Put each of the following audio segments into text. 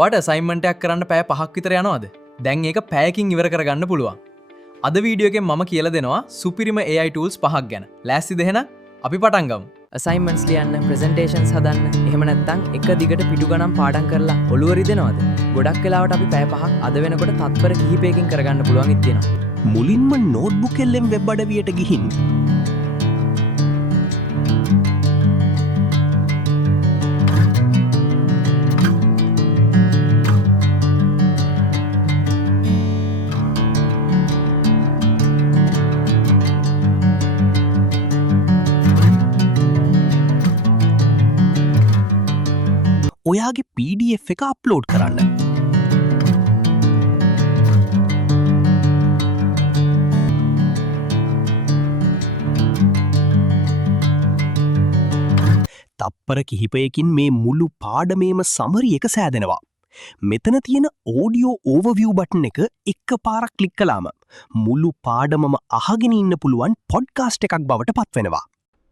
ඔයාට අසයින්මන්ට් එකක් කරන්න පැය 5ක් විතර යනවාද? දැන් ඒක පැයකින් ඉවර කරගන්න පුළුවන්. අද වීඩියෝ එකෙන් මම කියලා දෙනවා සුපිරිම AI tools 5ක් ගැන. ලෑස්තිද එහෙනම්? අපි පටන් ගමු. assignments ලියන්න, presentations හදන්න, එහෙම නැත්නම් එක දිගට පිටු ගණන් පාඩම් කරලා ඔළුව රිදෙනවද? ගොඩක් වෙලාවට අපි පැය 5ක් අද වෙනකොට තත්පර කිහිපයකින් කරගන්න පුළුවන් ඉත් තියෙනවා. මුලින්ම නෝට්බුක් එකෙන් වෙබ් අඩවියට ගිහින් ඔයාගේ PDF එක අප්ලෝඩ් කරන්න. තප්පර කිහිපයකින් මේ මුළු පාඩමේම සමරි එක සෑදෙනවා. මෙතන තියෙන audio overview බටන් එක එකපාරක් ක්ලික් කළාම මුළු පාඩමම අහගෙන ඉන්න පුළුවන් පොඩ්කාස්ට් එකක් බවට පත් වෙනවා.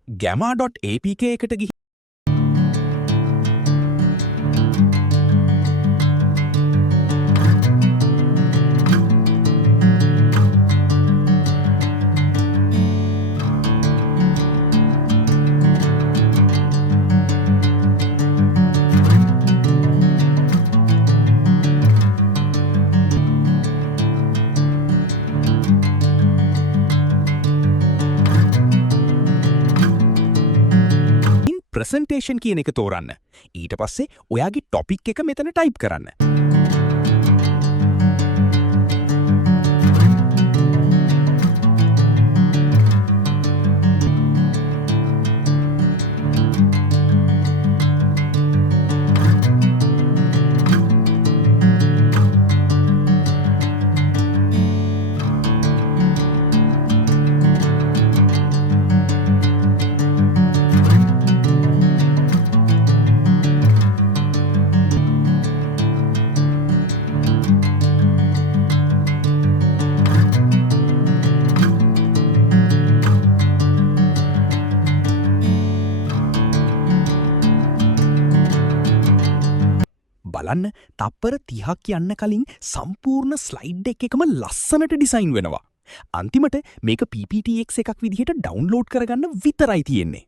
gamma.apk එකට ගිහින් ප්‍රසන්ටේෂන් කියන එක තෝරන්න. ඊට පස්සේ ඔයාගේ ටොපික් එක මෙතන ටයිප් කරන්න. බලන්න තප්පර 30ක් යන්න කලින් සම්පූර්ණ ස්ලයිඩ් එකම ලස්සනට ඩිසයින් වෙනවා. අන්තිමට මේක PPTX එකක් විදිහට ඩවුන්ලෝඩ් කරගන්න විතරයි තියෙන්නේ.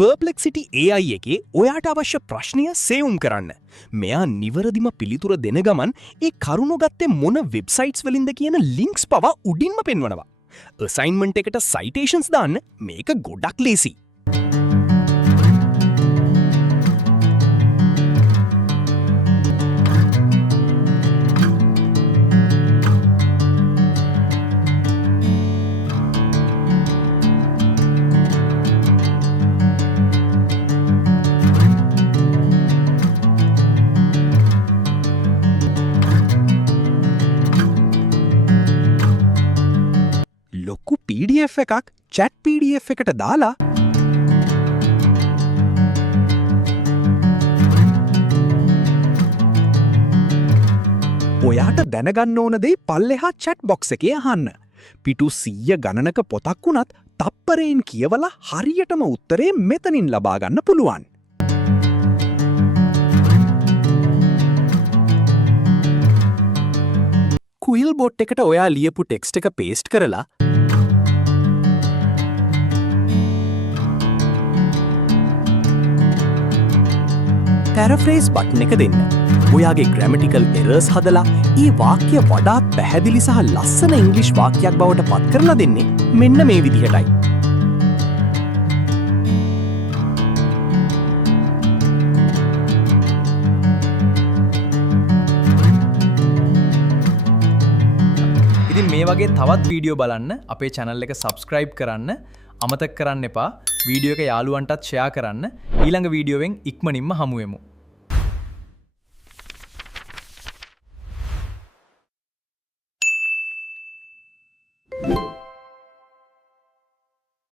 Perplexity AI එකේ ඔයාට අවශ්‍ය ප්‍රශ්නය සේවුම් කරන්න. මෙයා නිවැරදිම පිළිතුර දෙන ගමන් ඒ කරුණු ගත්තේ මොන වෙබ්සයිට්ස් වලින්ද කියන ලින්ක්ස් පවා උඩින්ම පෙන්වනවා. අසයින්මන්ට් එකට සයිටේෂන්ස් දාන්න මේක ගොඩක් ලේසි. ලොකු PDF එකක් chat PDF එකට දාලා ඔයාට දැනගන්න ඕන දේ පල්ලෙහා chat box එකේ අහන්න. පිටු 100 ගණනක පොතක් වුණත් තප්පරයෙන් කියවලා හරියටම උත්තරේ මෙතනින් ලබා ගන්න පුළුවන්. ක්විල් බොට් එකට ඔයා ලියපු ටෙක්ස්ට් එක පේස්ට් කරලා පැරෆ්‍රේස් බටන් එක දෙන්න. ඔයාගේ ග්‍රැමටිකල් එරර්ස් හදලා ඒ වාක්‍ය වඩාත් පැහැදිලි සහ ලස්සන ඉංග්‍රීසි වාක්‍යයක් බවට පත් කරලා දෙන්නේ මෙන්න මේ විදිහටයි. ඉතින් මේ වගේ තවත් වීඩියෝ බලන්න අපේ channel එක subscribe කරන්න අමතක කරන්න එපා. වීඩියෝ එක යාළුවන්ටත් share කරන්න. ඊළඟ වීඩියෝවෙන් ඉක්මනින්ම හමු වෙමු.